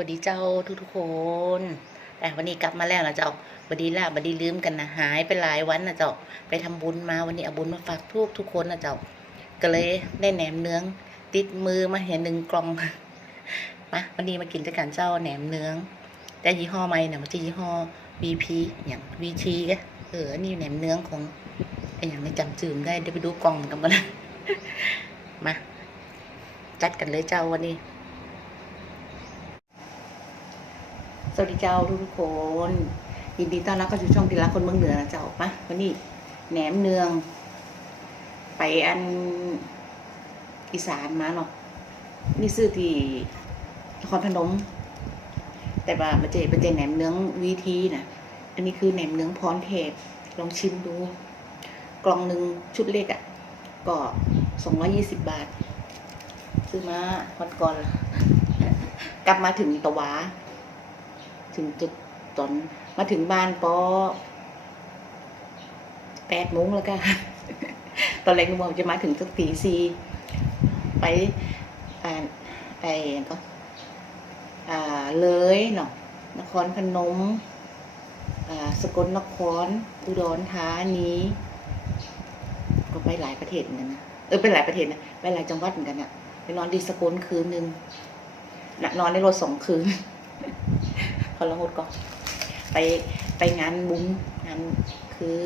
วัสดีเจ้าทุกๆคนแต่วันนี้กลับมาแล้วนะเจ้าบดีละบดีลืมกันนะหายไปหลายวันนะเจ้าไปทำบุญมาวันนี้เอาบุญมาฝากทุกทุกคนนะเจ้าก็เลยได้แหนมเนื้อง ติดมือมาเห็นหนึ่งกล่องมาวันนี้มากินด้วยกันเจ้าแหนมเนื้อง แต่ยี่ห้อไม่เนี่ยมันจะยี่ห้อ VP อย่าง VT ก็เออนี่แหนมเนื้องของไออย่างไม่จำจืมได้เดี๋ยวไปดูกล่องกันมานะมาจัดกันเลยเจ้าวันนี้ สวัสดีเจ้าทุกทุกคนยินดีต้อนรับเข้าสู่ช่องทีละคนเมืองเหนือนะเจ้ามาวันนี้แหนมเนือง ไปอันอีสานมาเนาะนี่ซื้อที่นครพนม แต่ว่ามันจะเป็นแหนมเนื้องวีทีนะอันนี้คือแหนมเนื้องพรเทพลองชิมดู กล่องหนึ่งชุดเล็กอะ่ะ ก็สองร้อยี่สิบบาท ซื้อมาวันก่อนกลับมาถึงตะวา ถึงจุดตอนมาถึงบ้านปอแปดโมงแล้วกันตอนแรกนึกว่าจะมาถึงสักตีสี่ไปอ่าไอ้ก็อ่าเลยเนาะนครพนมอ่าสกลนคร อุดรธานีก็ไปหลายประเทศเหมือนกันนะเออไปหลายประเทศนะไปหลายจังหวัดเหมือนกันอะไปนอนที่สกลคืนหนึ่งนอนในรถสองคืน พอลหดก่อนไปไปงานบุ้งงานคือ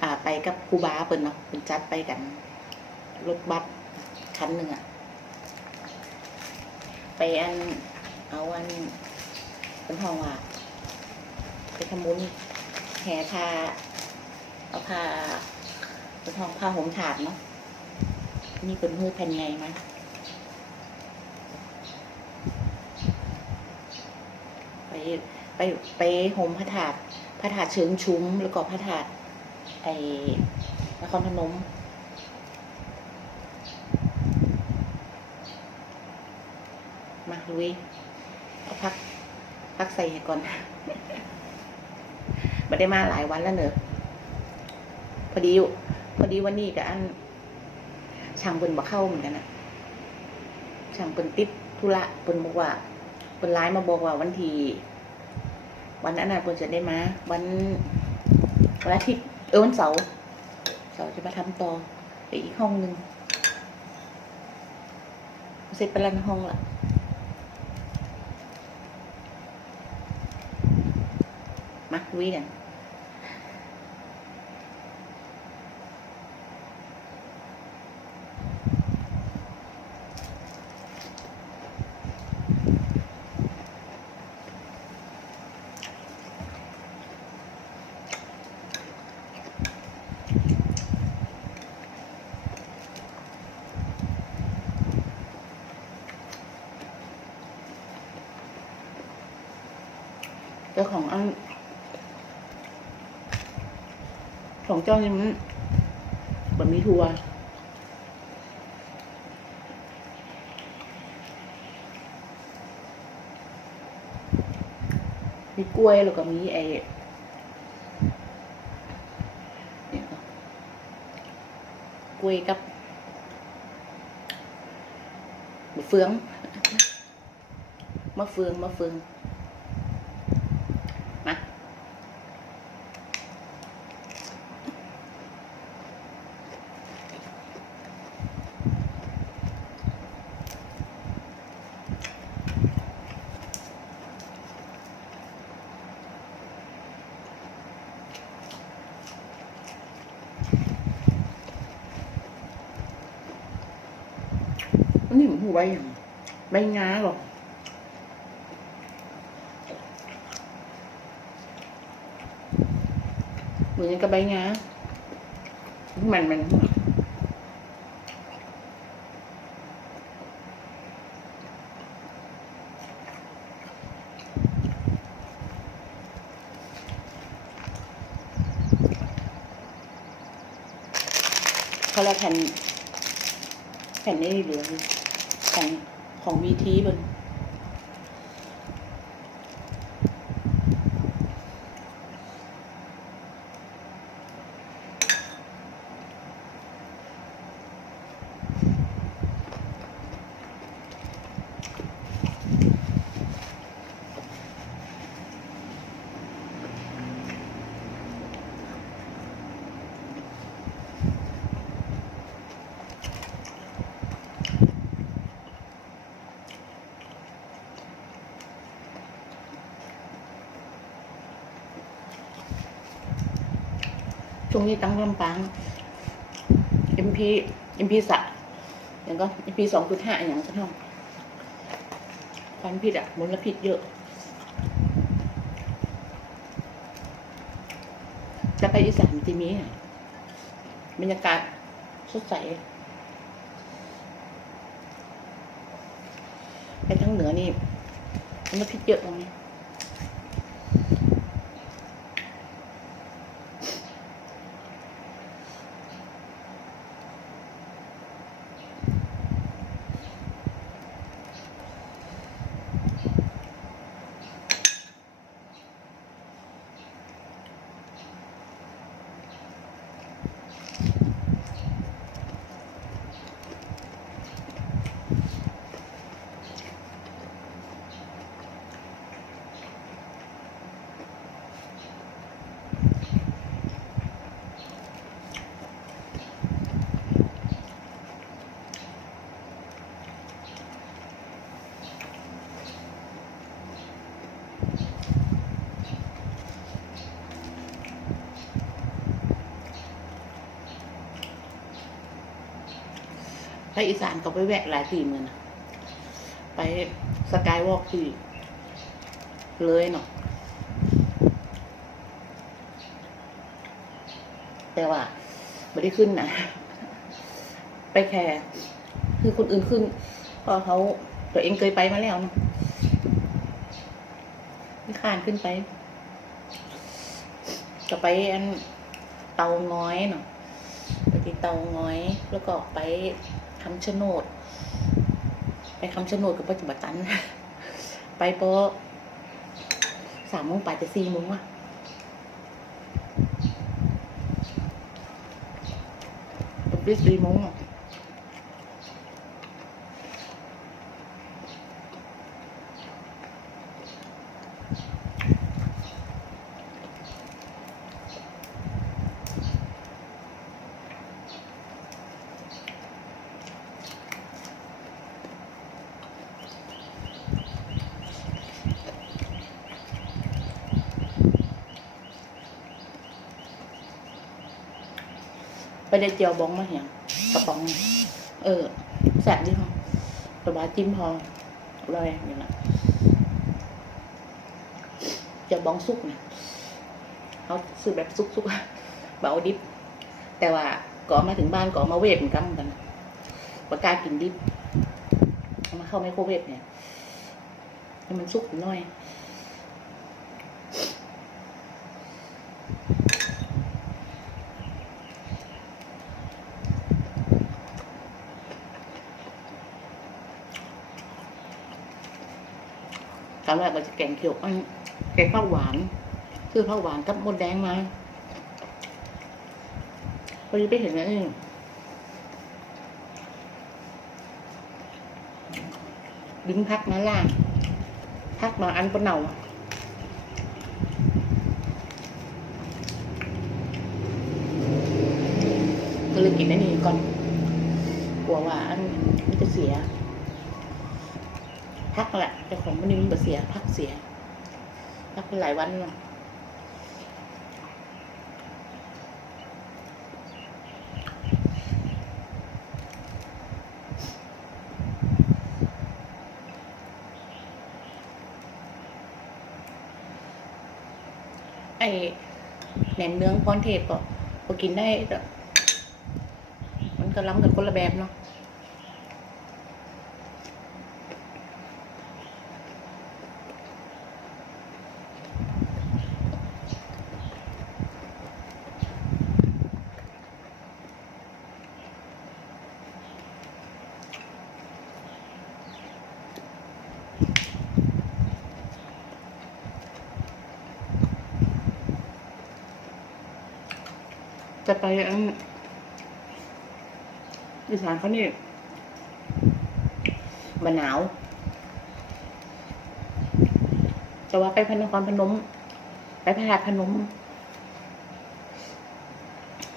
อ่าไปกับครูบาเปิ่นเนาะเปิ่นจัดไปกันรถบัสคันหนึ่งอะไปอันเอาอันเป็นห้องว่าไปทำบุญแห่พาเอาผ้าเป็นห้องผ้าห่มถาดเนาะนี่เป็นมือแผ่นไงม ไปไปไปโฮมพระธาตุพระธาตุเชิงชุ้มแล้วก็พระธาตุไอ้นครพนมมาลุยเอาพักพักใส่ก่อนไม่ได้มาหลายวันแล้วเนอะพอดีอยู่พอดีวันนี้กับอันช่างเปินบ่เข้าเหมือนกันนะช่างเปินติดธุระเปินบอกว่าเปินไลน์มาบอกว่าวันที่ วันนั้นน่ะเปินจะได้มา วันวันอาทิตย์เออวันเสาร์เสาร์จะมาทำต่อไปอีกห้องหนึ่งเสร็จไปแล้วห้องละมาลุยกัน เจ้าของอัน ของเจ้านี่มันแบบมีทัวมีกล้วยแล้วก็มีไอ้กล้วยกับมะเฟืองมะเฟืองมะเฟือง อันนี้มันหูใบอย่างใบงาหรอกเหมือนกับใบงามันมันเขาเรียกแผ่นแผ่นนี้เหลือ ของของวีทีบน รงนี้ตั้งลำปาง MP MP สะอย่างก็ MP สองจุดห้าอย่างก็ท่าควันพิษอะมลพิษเยอะ จะไปอีสานทีนี้อะบรรยากาศสดใสไปทางเหนือนี่มลพิษเยอะตรงนี้ ไปอีสานก็ไปแวะหลายที่เหมือนนะไปสกายวอล์กที่เลยเนาะแต่ว่าไม่ได้ขึ้นนะไปแค่คือคนอื่นขึ้นเพราะเขาตัวเองเคยไปมาแล้วเนาะไม่ขานขึ้นไปก็ไปอันเตาง้อยเนาะ เตาง้อย แล้วก็ไปคำชะโนด ไปคำชะโนดกับปัจจุบันตันไปปอสามโมงไปจะสี่โมงอะไปสี่โมงอะ ได้เจียวบองมาเหียกระป๋อง เออแสบดีพอแตัวาจิ้มพออร่อยอย่างนั้นเจียวบองสุกเนี่ยเขาซื้อแบบสุกๆอะเบาดิบ แต่ว่าก็เอมาถึงบ้านก็เอมาเวฟเหมือนกันเหมือนกันปากล้ากินดิบมาเข้าไมโครเวฟเนี่ยให้มันสุกหน่อย แรกก็จะแกงเขียวอันแกงข้าวหวาน คือข้าวหวานกับมดแดงมาพอดีไปเห็นแล้วนี่ดิ้งพักมาล่างพักมาอันปนเนาก็เลยกินอันนี้ก่อน กลัวว่าอันมันจะเสีย พักแหละแต่ของมันนี่มันเสียพักเสีย พักไปหลายวันเไอแหนมเนื้อพรเทพก็ก็กินได้แต่มันก็ล้ำกันคนละแบบเนาะ อันอีสานเขานี่มันหนาว แต่ว่าไปพนครพนม ไปพระธาตุพนม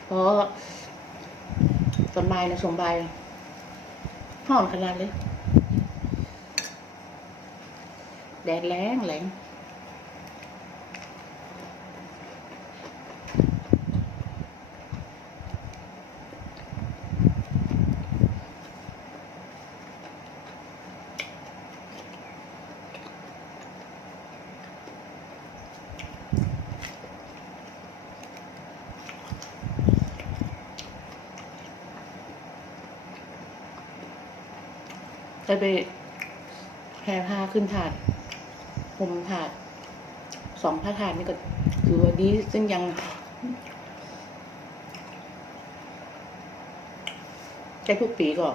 เพราะตอนบ่ายนะช่วงบ่ายห้อนขนาดเลย แดดแรงแรง ยไปแพรผ้าขึ้นถาดผมถาดสองผ้าถาดนี่ก็ถือว่าดีซึ่งยังใช้ทุกปีก็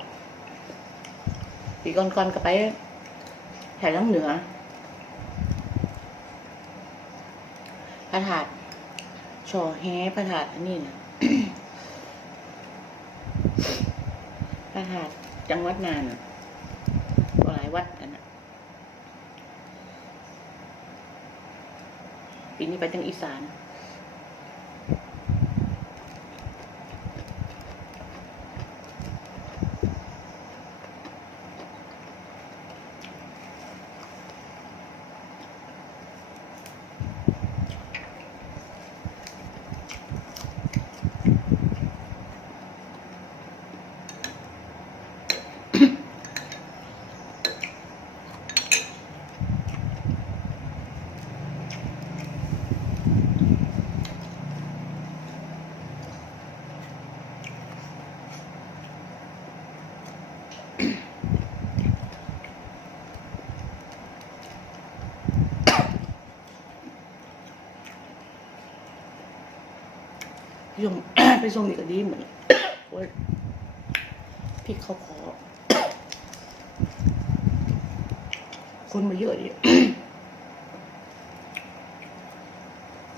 ปีก่อนๆก็ไปแถวน้ำเหนือพระธาตุชอแฮพระธาตุอันนี้นะพระธาตุจังหวัดนานน่ะก็หลายวัดอันน่ะปี นี่ไปทางอีสาน ไปส่งนี่ก็ดีเหมือนโอ้ยพี่เขาขอ คนมาเยอะดิ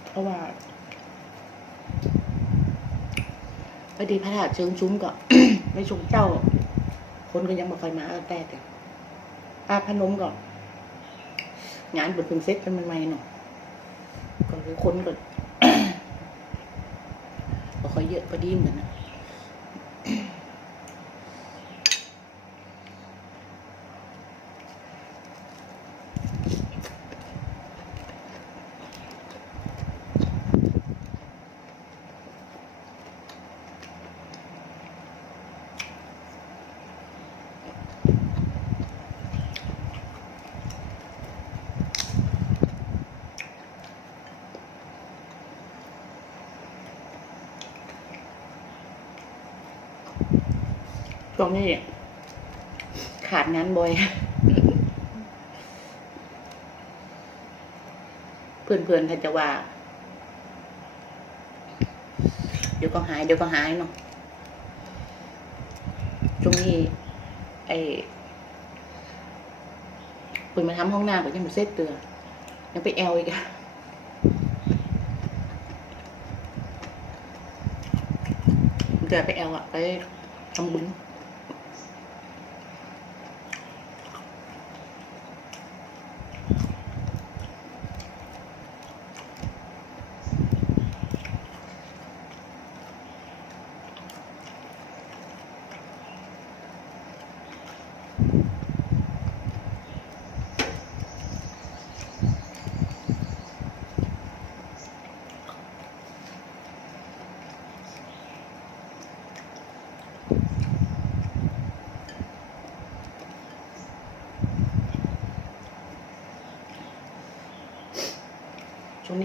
เพราะว่าพอดีพระธาตุเชิงชุ้มก็ไม่ชงเจ้า คนก็ยังมาคอยมาแต่แต่อาพนมก็งานเปิดเพิ่งเซ็ตกันมันใหม่เนาะก็คือคนก็ เยอะพอดีเหมือน นนะช่ขาดงานบ่อยเพื่อนๆถ้าจะว่า เดี๋ยวก็หาย เดี๋ยวก็หายเนาะช่วงนี้ ไอ้ปิดมาทำห้องน้ำก็ยังไม่เสร็จเตือยังไปแอลอีกอะเดี๋ยวไปแอลอะไปทำบุญ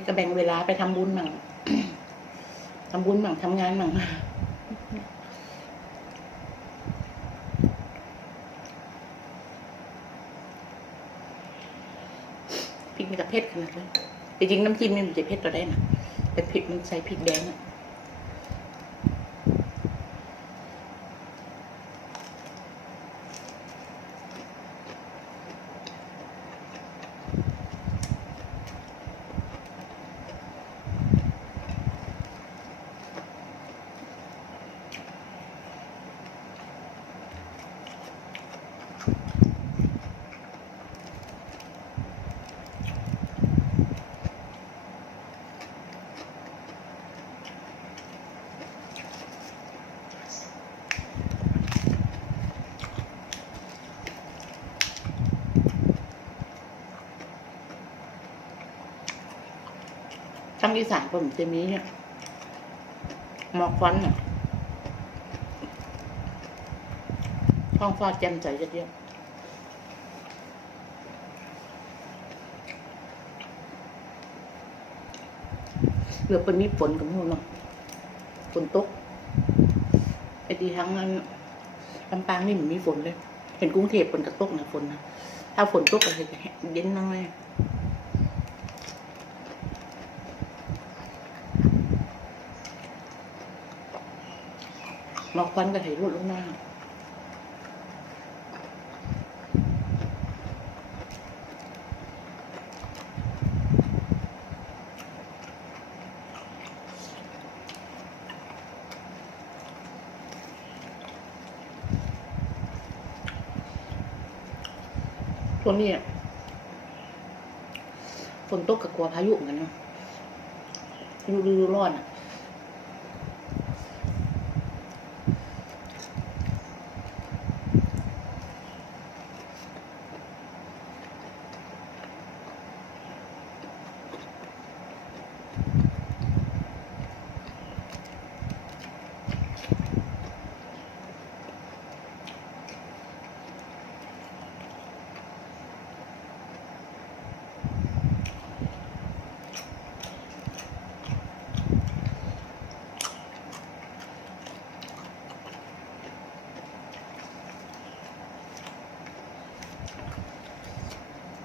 ก็แบ่งเวลาไปทำบุญมั่งทำบุญมั่งทำงานมั่งพริกมันจะเผ็ดขนาดเลยจริงๆน้ำจิ้มนี่มันจะเผ็ดตัวได้นะแต่พริกมันใส่พริกแดงอะ ทางอีสานผมจะมีเนี่ยหมอกควันอะท้องฟ้าแจ่มใสจะเดียวเหลือเป็นมีฝนกับมูเนาะฝนตกไอ้ที่ทั้งนั้นลำปางนี่มันมีฝนเลย เห็นกรุงเทพฝนกระตกนะฝนนะถ้าฝนตกก็จะเย็นน้อย หมอกควันก็ถ่ายรูปลงหน้าช่วนี้ฝนตกกับกลัวพายุเหมือนกันเนาะพายุฤดูร้อนอะ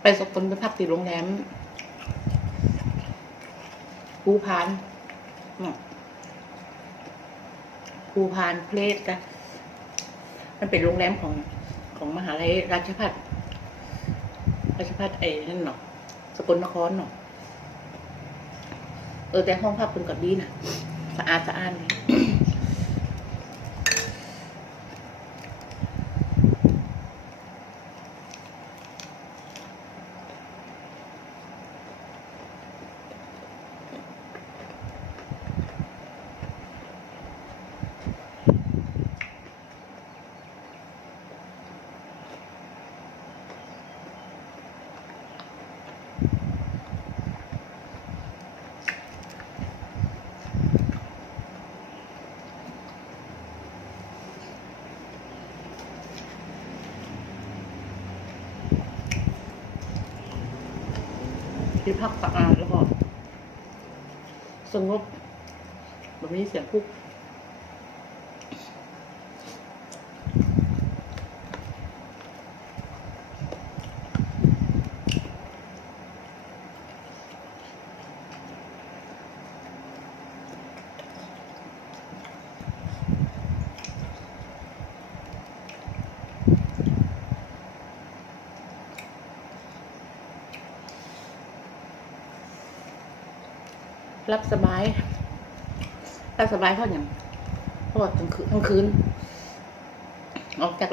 ไปสกลไปพักที่โรงแรมภูพานภูพานเพลสกันมันเป็นโรงแรมของของมหาลัยราชภัฏราชภัฏไอ้นั่นเนาะสกลนครเนาะเออแต่ห้องพักเป็นก็ดีนะสะอาดสะอาดเลย ที่พักสะอาดแล้วก็สงบแบบนี้เสียงพุก รับสบาย รับสบายเพราะอย่างเพราะว่าทั้งคืนทั้งคืน ออกจาก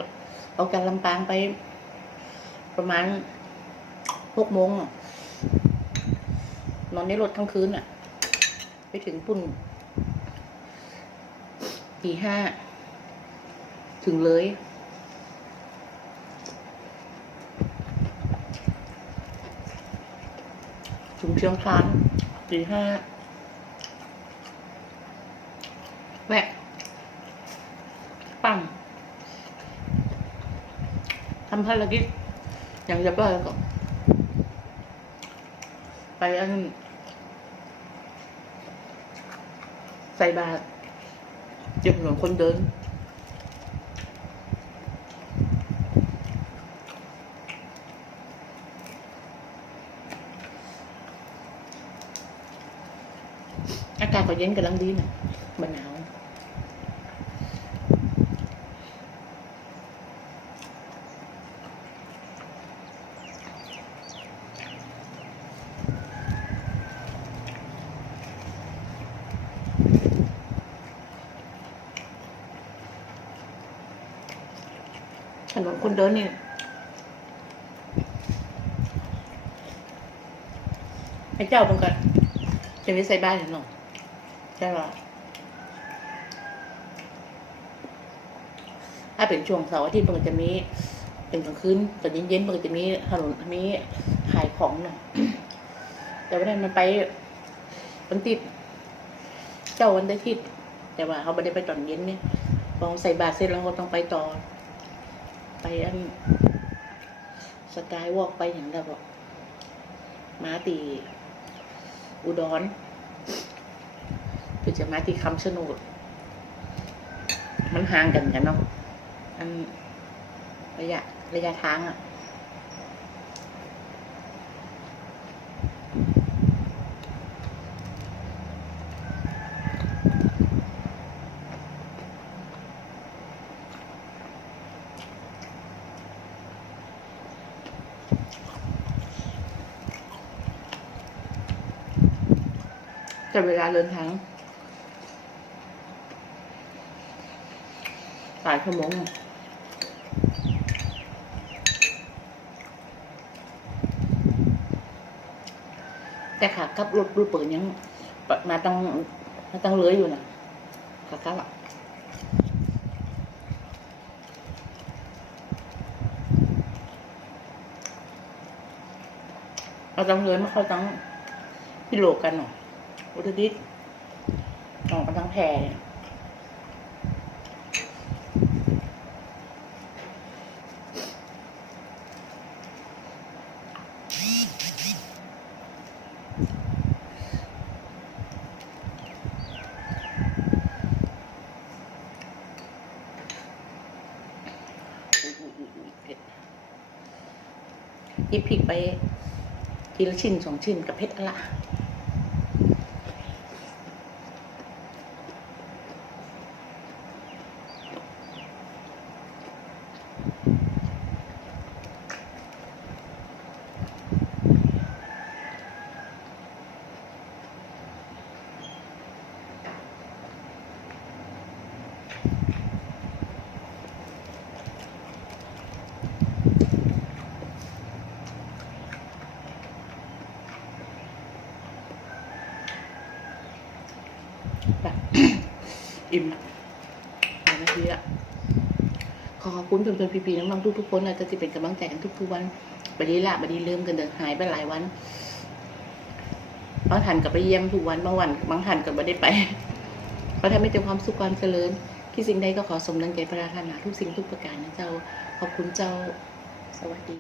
ออกจากลำปางไป ประมาณหกโมงนอนในรถทั้งคืนอะ ไปถึงปุ่นตีห้า ถึงเลยถึงเชียงคานตีห้าแวะปั้ง ทำภารกิจอย่างเรียบร้อยแล้วก็ ไปอัน ใส่บาตรเจ็บถนนคนเดิน อากาศก็เย็นกำลังดีนะมันหนาว ถนนคนเดินนี่ ไอ้เจ้าตรงกันจะไม่ใส่บ้านเห็นหรอใช่ปะถ้าเป็นช่วงเสาร์อาทิตย์มันก็จะมีเป็นกลางคืนตอนเย็นๆมันก็จะมีถนนมีขายของหน่อยแต่วันนั้นมันไปมันติด เจ้าวันได้ทิศแต่ว่าเขาไม่ได้ไปตอนเย็นเนี่ยพอใส่บาตรเสร็จแล้วเขาต้องไปต่อ ไปอันสกายวอล์กไปอย่างแบบว่ามาตี อุดรคือจะมาที่คำชะโนด มันห่างกันกันเนาะอันระยะระยะทางอะ แต่เวลาเดินทางหลายชั่วโมงแต่ขากลับรถรูเปิดยังมาตั้งมาตั้งเลื้อยอยู่นะขากลับอะเราตั้งเลื้อยไม่ค่อยตั้งพิโลกันหรอก อุตดิตหอกกำลังแผ่ยิบผิกไปทีละชิ้นสองชิ้นกับเพชรละ แบบ อิ่มละหลายนาทีละ ขอบคุณเพื่อนๆพี่ๆน้องๆทุกๆคนนะจะที่เป็นกำลังใจกันทุกๆวันบัดนี้ละบัดนี้เริ่มกันเดินหายไปหลายวันบางท่านก็ไปเยี่ยมทุกวันบางวันบางท่านก็ไม่ได้ไปเพราะถ้าไม่เจอความสุขความเจริญที่สิ่งใดก็ขอสมดังใจปรารถนาทุกสิ่งทุกประการนะเจ้าขอบคุณเจ้าสวัสดี